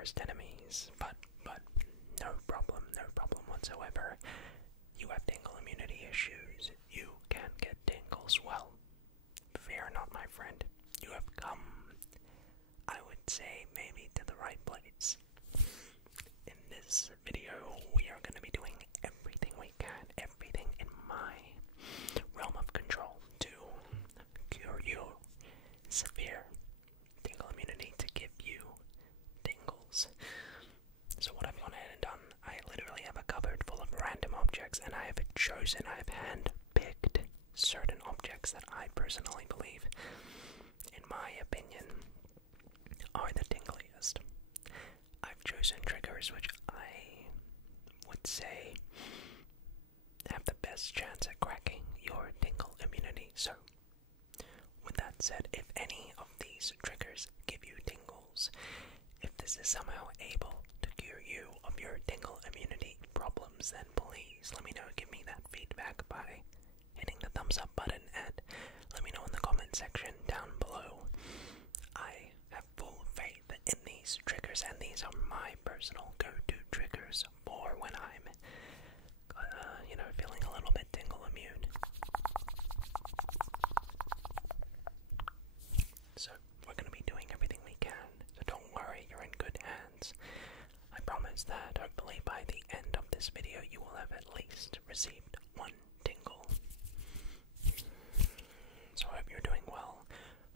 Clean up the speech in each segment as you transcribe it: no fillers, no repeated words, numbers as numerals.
worst enemies, but no problem whatsoever. You have tingle immunity issues. You can get tingles. Well, fear not, my friend. You have come, I would say, maybe to the right place. In this video, we are going to be doing everything we can, everything in my realm of control to cure your severe tingle immunity, to give you tingles. So what I've gone ahead and done, I literally have a cupboard full of random objects, and I have hand-picked certain objects that I personally believe, in my opinion, are the tingliest. I've chosen triggers which I would say have the best chance at cracking your tingle immunity. So, with that said, if any of these triggers give you tingles, if this is somehow able to cure you of your tingle immunity problems, then please let me know. Give me that feedback by hitting the thumbs up button, and let me know in the comment section down below. I have full faith in these triggers, and these are my personal go-to triggers for when I'm, feeling a little bit tingle immune. So we're going to be doing everything we can, so don't worry, you're in good hands. I promise that hopefully by the end of this video you will have at least received one tingle. So I hope you're doing well,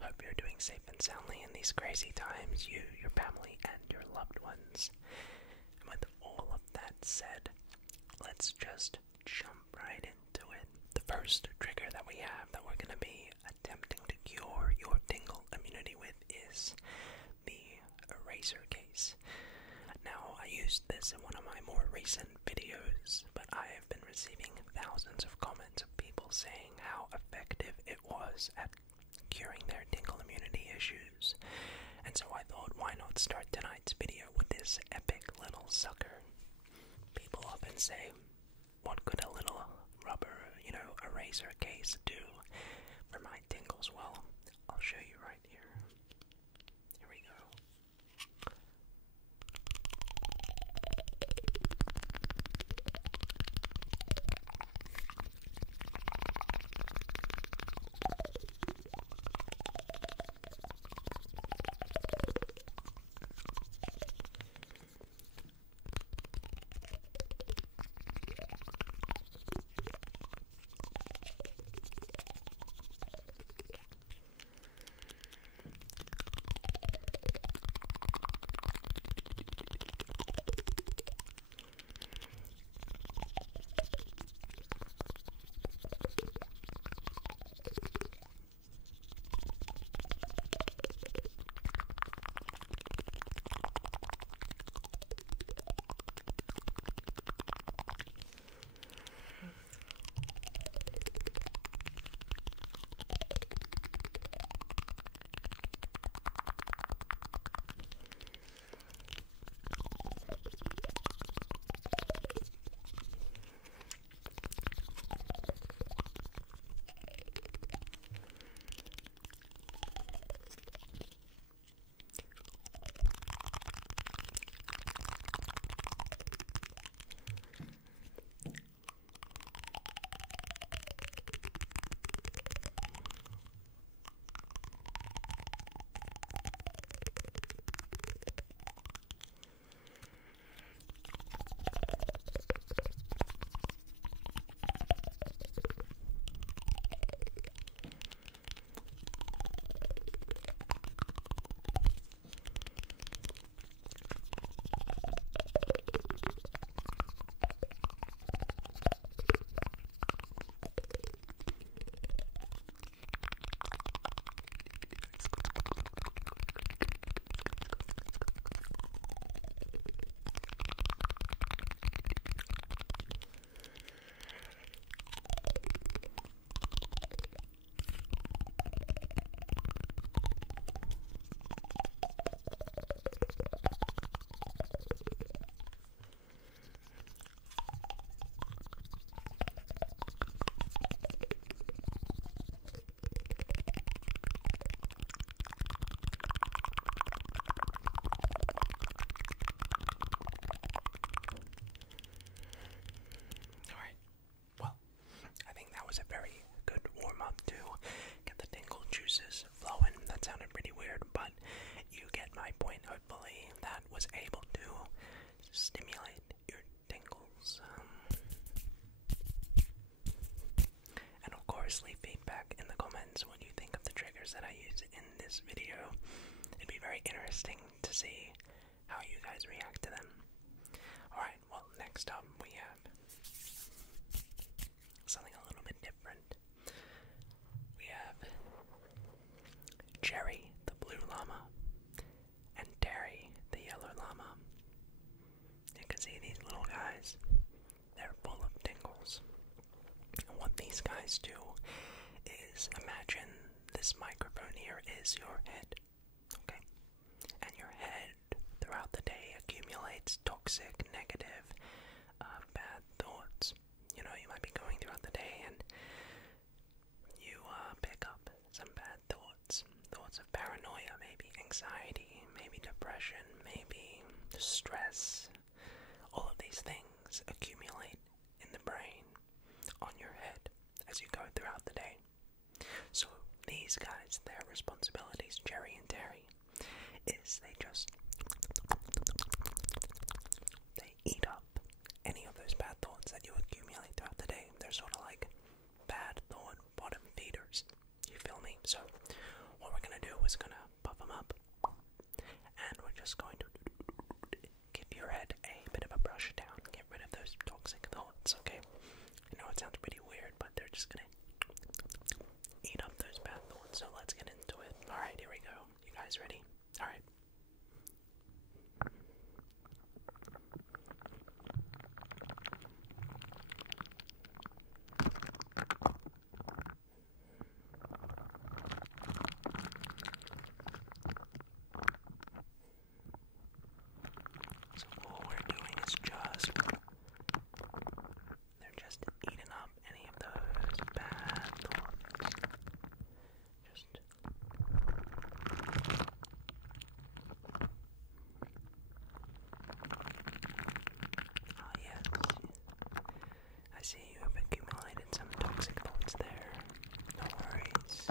hope you're doing safe and soundly in these crazy times, you, your family, and your loved ones. And with all of that said, let's just jump right into it. The first trigger that we have that we're going to be attempting to cure your tingle immunity with is the eraser case. Now, I used this in one of my more recent videos, but I have been receiving thousands of comments of people saying how effective it was at curing their tingle immunity issues. And so I thought, why not start tonight's video with this epic little sucker? People often say, what could a little rubber, eraser case do for my tingles? Well, I'll show you right here. Here we go. this video. It'd be very interesting to see how you guys react to them. Alright, well, next up we have something a little bit different. We have Jerry, the blue llama, and Terry, the yellow llama. You can see these little guys. They're full of tingles. And what these guys do is, imagine this microphone here is your head, okay? And your head, throughout the day, accumulates toxic, negative, bad thoughts. You know, you might be going throughout the day and you pick up some bad thoughts. Thoughts of paranoia, maybe anxiety, maybe depression, maybe stress. All of these things accumulate in the brain, on your head, as you go throughout the day. So these guys, their responsibilities, Jerry and Terry, is they eat up any of those bad thoughts that you accumulate throughout the day. They're sort of like bad thought bottom feeders. You feel me? So what we're gonna do is gonna puff them up, and we're just going to give your head a bit of a brush down, get rid of those toxic thoughts, okay? I know it sounds pretty weird, but they're just gonna eat up those bad thoughts, so let's get into it. Alright, here we go. You guys ready? Alright. So all we're doing is they're just eating up any of those bad thoughts. Oh yes, I see you have accumulated some toxic thoughts there. No worries,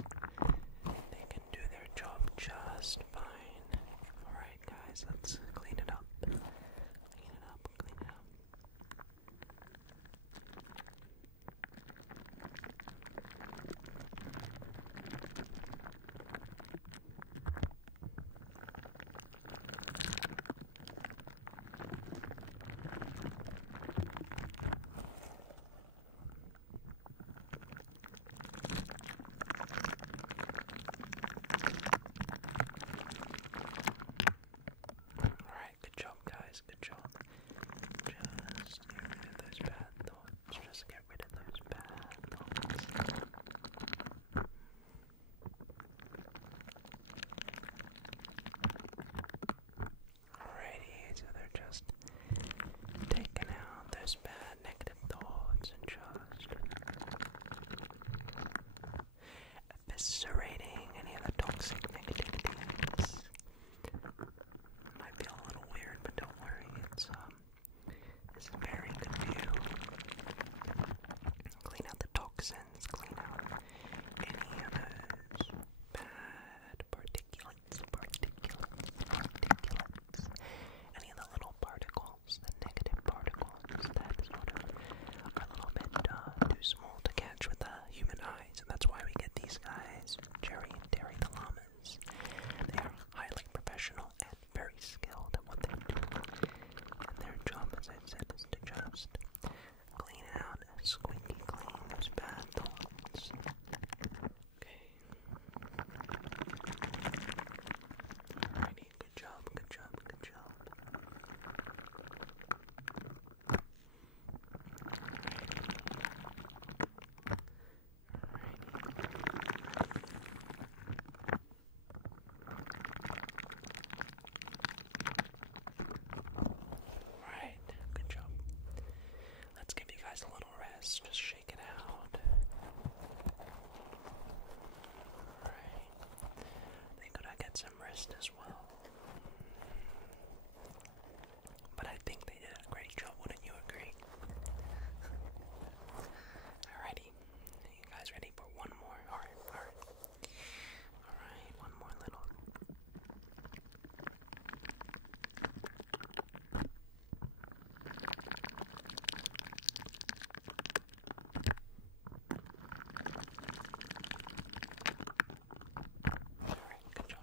they can do their job just fine. Alright guys, let's clean it up. Clean it up, clean it up. Alright, good job guys, good job. Just get rid of those bad thoughts. Just get rid of those bad thoughts. Alrighty, so they're just taking out those bad negative thoughts and just eviscerating any of the toxic negativities. Might be a little weird, but don't worry, it's very good for you. Clean out the toxins, clean out any of those bad particulates, any of the little particles, the negative particles that sort of are a little bit too small to catch with the human eyes, and that's why we get these guys, Jerry and Terry the llamas. They are highly professional and very skilled at what they do, and their job, as I said, is to just clean out, squeaky clean those bad thoughts. Okay. Alrighty, good job, good job, good job. Alright, good job. Let's give you guys a little rest, just shake it out. Alright. They could get some rest as well. But I think they did a great job, wouldn't you agree? Alrighty. You guys ready for one more? Alright, alright. Alright, one more little. Alright, good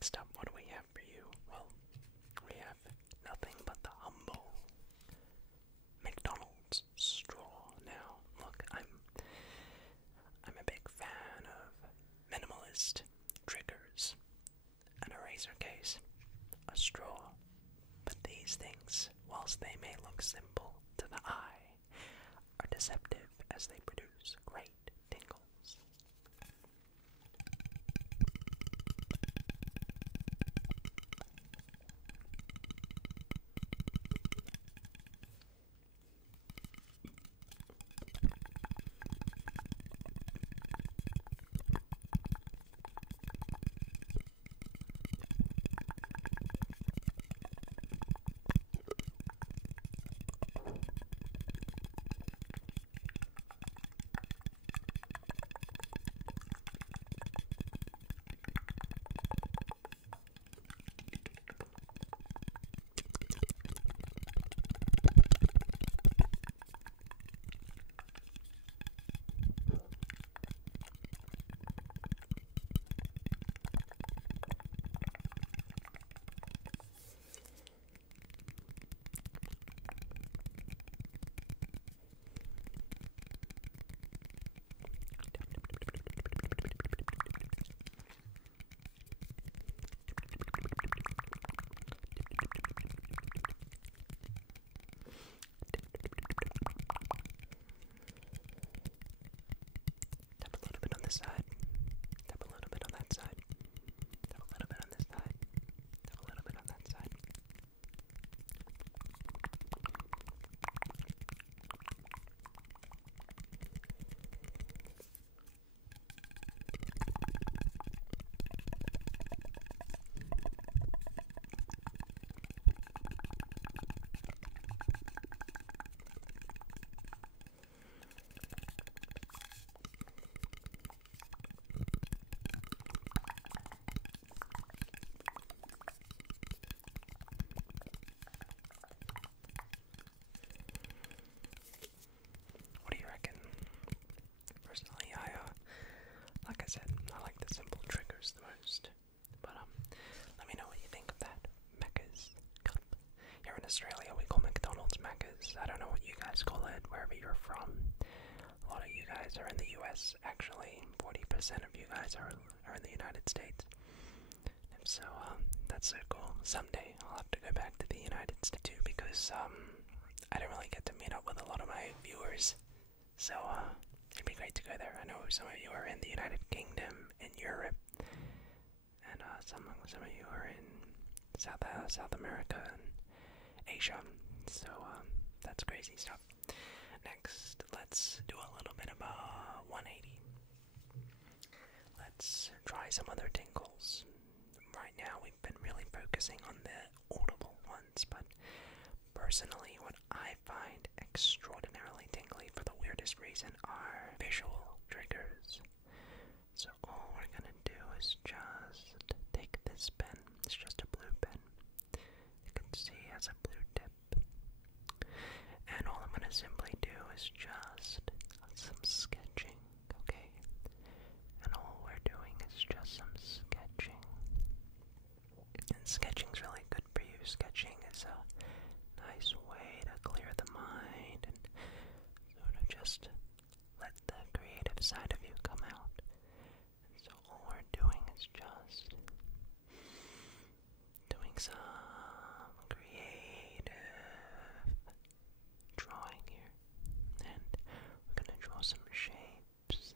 next up, what do we have for you? Well, we have nothing but the humble McDonald's straw. Now, look, I'm a big fan of minimalist triggers, an eraser case, a straw, but these things, whilst they may look simple to the eye, are deceptive as they produce great tingles. Side, tap a little bit on that side, tap a little bit on this side, tap a little bit on that side. What do you reckon? Personally, like I said, I like the simple triggers the most. But let me know what you think of that Macca's cup. Here in Australia, we call McDonald's Macca's. I don't know what you guys call it wherever you're from. A lot of you guys are in the US. Actually, 40% of you guys are in the United States. If so, that's so cool. Someday I'll have to go back to the United States too, because I don't really get to meet up with a lot of my viewers. So it'd be great to go there. I know some of you are in the United Kingdom, in Europe, and some of you are in South America and Asia. So that's crazy stuff. Next, let's do a little bit of a 180. Let's try some other tingles. Right now, we've been really focusing on the audible ones, but personally, what I find extraordinarily tingly for the weirdest reason are visual triggers. So all we're gonna do is just take this pen. It's just a blue pen. You can see it has a blue tip. And all I'm gonna simply do is just some sketching, okay? And all we're doing is just some sketching. And sketching's really good for you. Sketching is a nice way to clear the mind and sort of just let the creative side of you come out. And so all we're doing is just doing some creative drawing here. And we're gonna draw some shapes,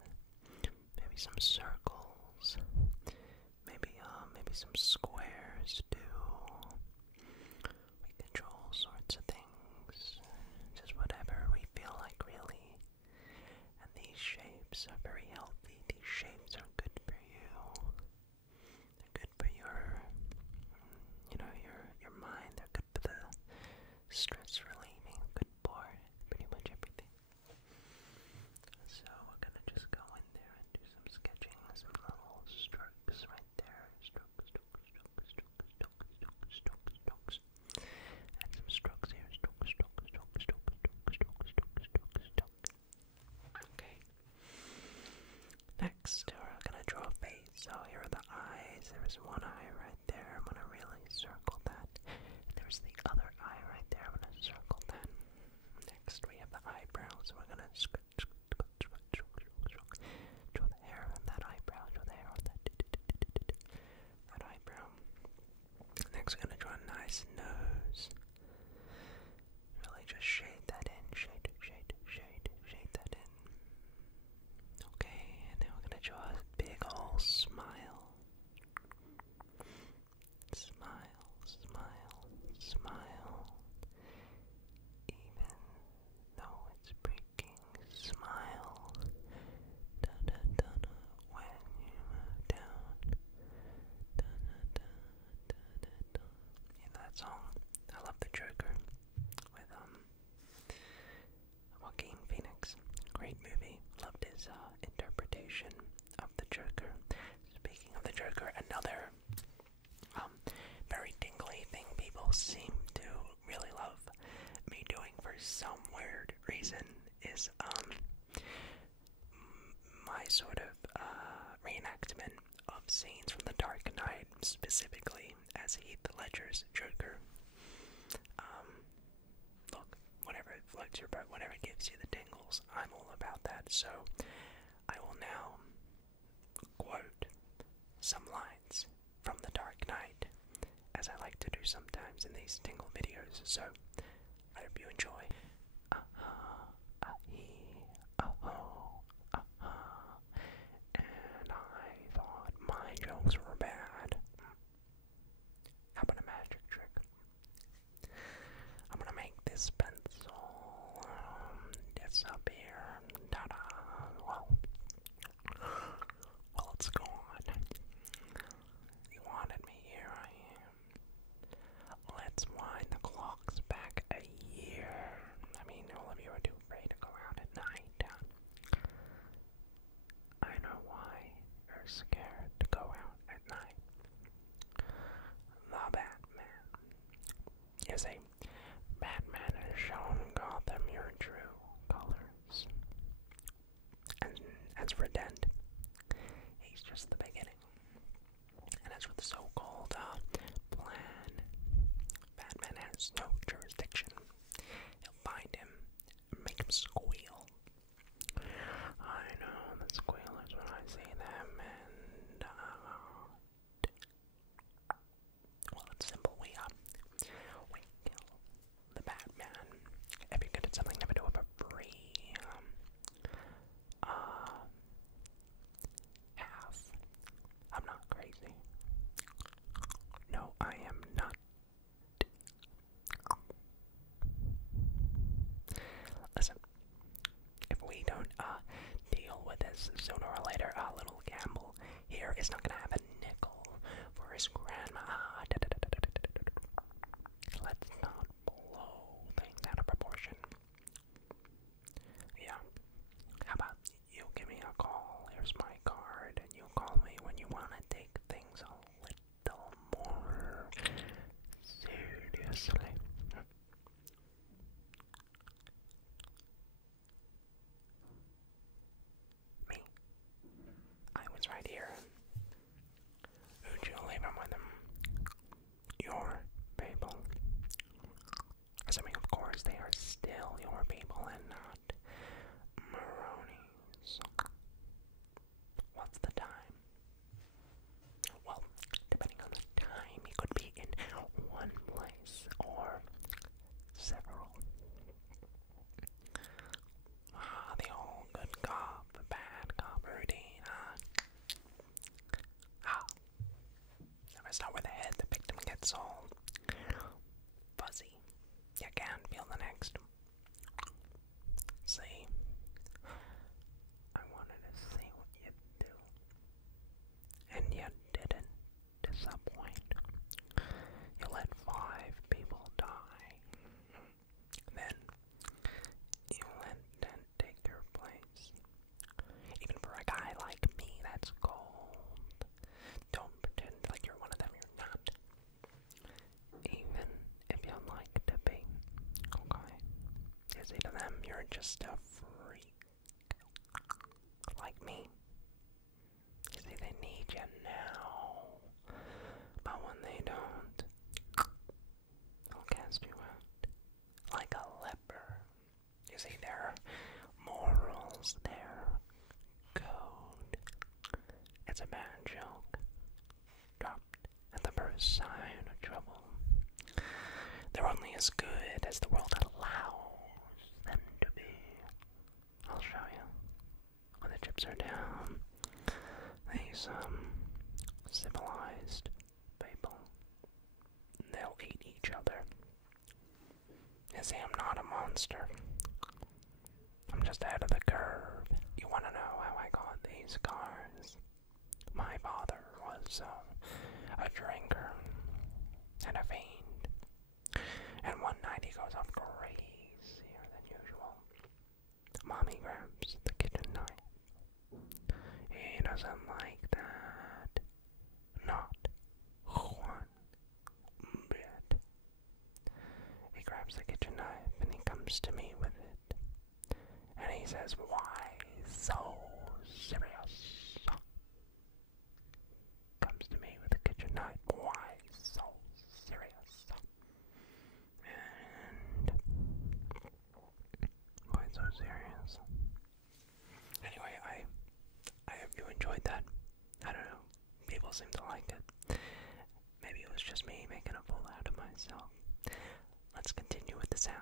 maybe some circles, maybe some squares too. We can draw all sorts of things, just whatever we feel like, really. And these shapes are very healthy. These shapes are good for you. They're good for your mind. They're good for the stress relieving. Good for pretty much everything. So we're gonna just go in there and do some sketching, some little strokes right there. Stroke, stroke, stroke, stroke, stroke. shade that in. Shade that in. Okay, and now we're gonna draw a big ol' smile. Smile. Even though it's breaking, smile. When you move down. Yeah, that song. I love the Joker with Joaquin Phoenix. Great movie. Loved his interpretation of the Joker. Speaking of the Joker, another very tingly thing people seem to really love me doing for some weird reason is my sort of reenactment of scenes from The Dark Knight, specifically as Heath Ledger's Joker. Look, whatever floats your boat, whatever gives you the tingles, I'm all about that. So I will now quote some lines from The Dark Knight, as I like to do sometimes in these tingle videos. So I hope you enjoy. And I thought my jokes were bad. How about a magic trick? I'm gonna make this pencil disappear. Ta-da! Well, it's gone. You wanted me, here I am. Let's wind the clocks back a year. I mean, all of you are too afraid to go out at night. I know why you're scared to go out at night. The Batman. You see, Batman has shown Gotham your true colors. And as for Dent, he's just the beginning. And as for the so-called plan, Batman has no jurisdiction. He'll find him and make him squeal. I know the squealers when I see them, and well, it's simple. We kill the Batman. If you're good at something, never do it for free. Half. I'm not crazy. No, I am not. Listen, if we don't deal with this sooner or later, little Gamble here is not gonna have a nickel for his grandma. Let's not blow things out of proportion. Yeah. How about you give me a call? Here's my card, and you call me when you wanna take things a little more seriously. Me. I was right here. Who'd you leave him with him? Your people. Assuming, of course, they are still your people and not Maroni's. What's the time? Well, depending on the time, he could be in one place or several. The old good cop, bad cop routine, Never start with the head, the victim gets all fuzzy. You can't feel the next. See? I wanted to see what you'd do. And you didn't disappoint. You let 5 people die. Then you let Dent take your place. Even for a guy like me, that's gold. Don't pretend like you're one of them, you're not. Even if you like to be. Okay? You see, to them, you're just a freak. Like me. You see, they need you now. But when they don't, they'll cast you out. Like a leper. You see, their morals, their code. It's a bad joke. Dropped at the first sign of trouble. They're only as good as the world allows. chips are down. These, civilized people, they'll eat each other. You see, I'm not a monster. I'm just ahead of the curve. You wanna know how I got these cars? My father was, a drinker and a fiend. And one night he goes off crazier than usual. Mommy grabs the kitchen knife. He doesn't like that. Not one bit. He grabs the kitchen knife and he comes to me with it. And he says, "Why so serious?" Comes to me with the kitchen knife. "Why so serious?" And why so serious? Anyway, I hope you enjoyed that. I don't know. People seem to like it. Maybe it was just me making a fool out of myself. Let's continue with the sounds.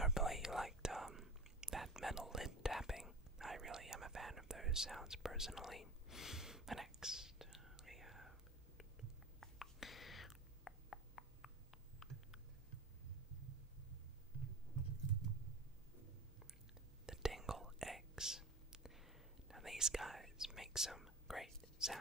Hopefully you liked that metal lid tapping. I really am a fan of those sounds personally. Next, we have the Tingle Eggs. Now these guys make some great sounds.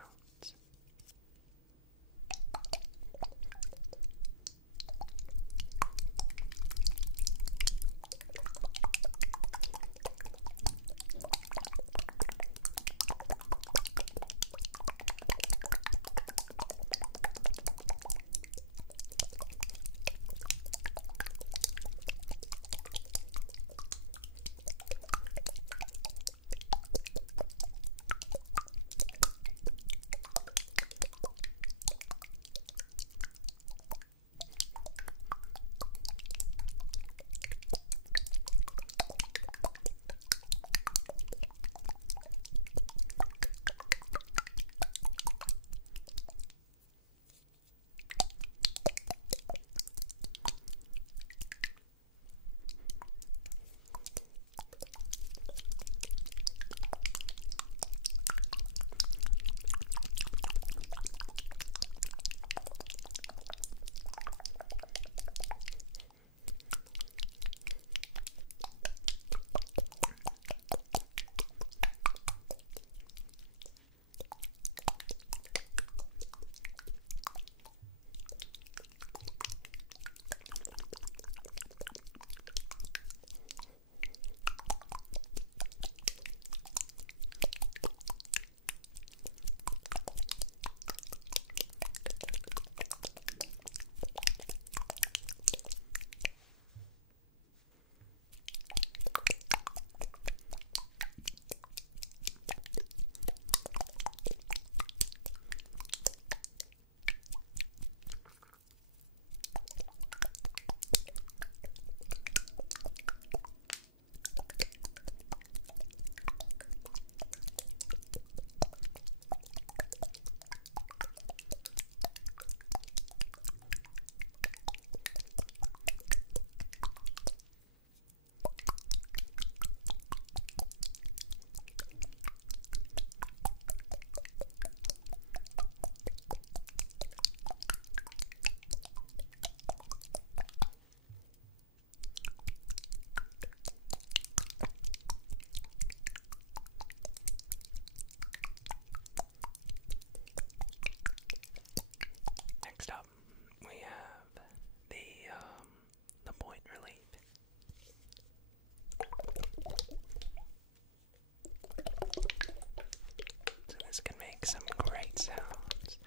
make some great sounds.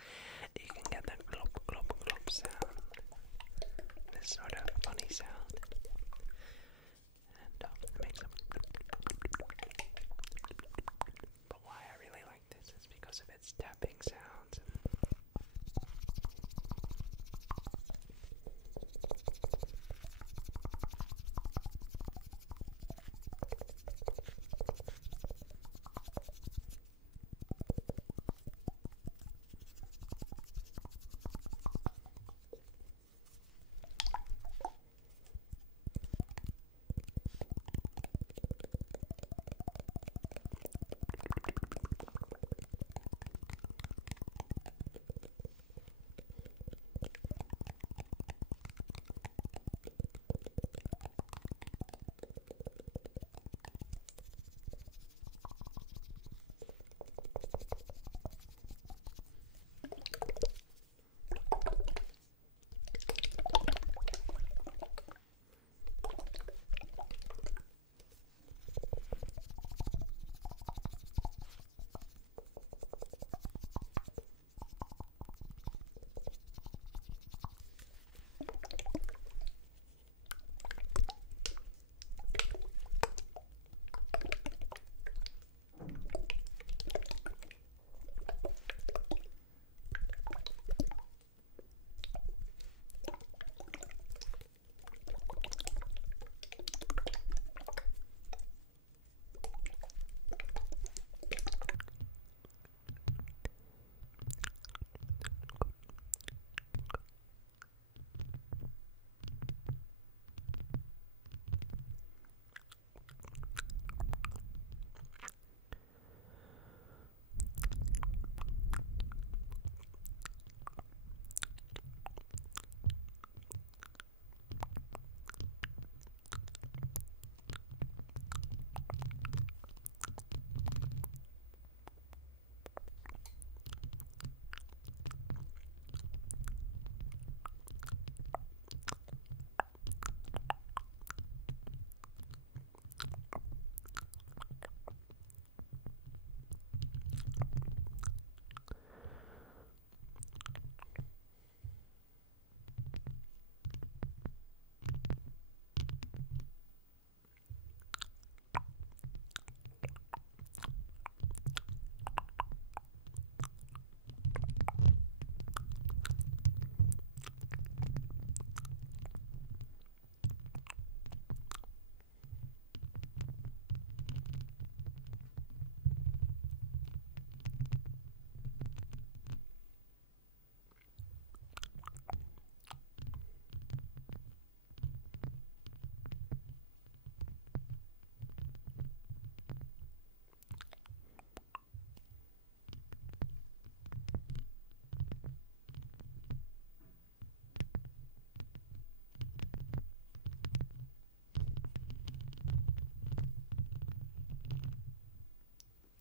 You can get that glop, glop, glop sound. This sort of funny sound. And make some. But why I really like this is because of its tapping sounds.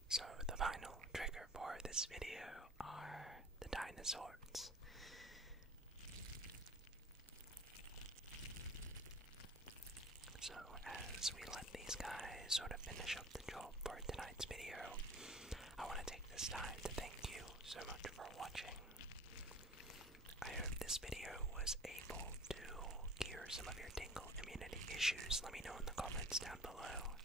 So the final trigger for this video are the dinosaurs. So as we let these guys sort of finish up the job for tonight's video, I want to take this time to thank you so much for watching. I hope this video was able to cure some of your tingle immunity issues. Let me know in the comments down below.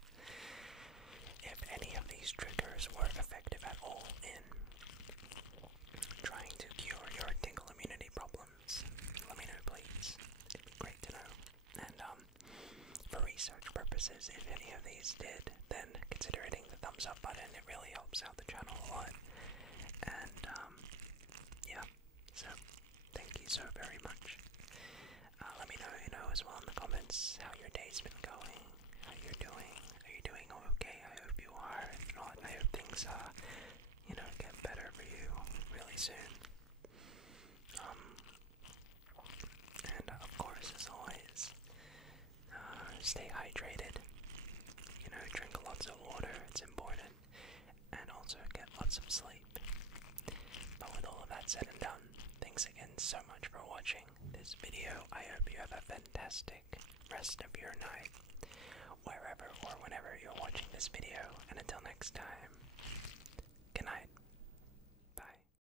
If any of these triggers were effective at all in trying to cure your tingle immunity problems, let me know please. It'd be great to know. And for research purposes, if any of these did, then consider hitting the thumbs up button. It really helps out the channel a lot. And yeah, so thank you so very much. Let me know, as well in the comments how your day's been going, how you're doing. Are you doing okay? I hope you are. If not, I hope things, get better for you really soon. And of course, as always, stay hydrated. Drink lots of water, it's important. And also get lots of sleep. But with all of that said and done, thanks again so much for watching this video. I hope you have a fantastic rest of your night, wherever or whenever you're watching this video. And until next time,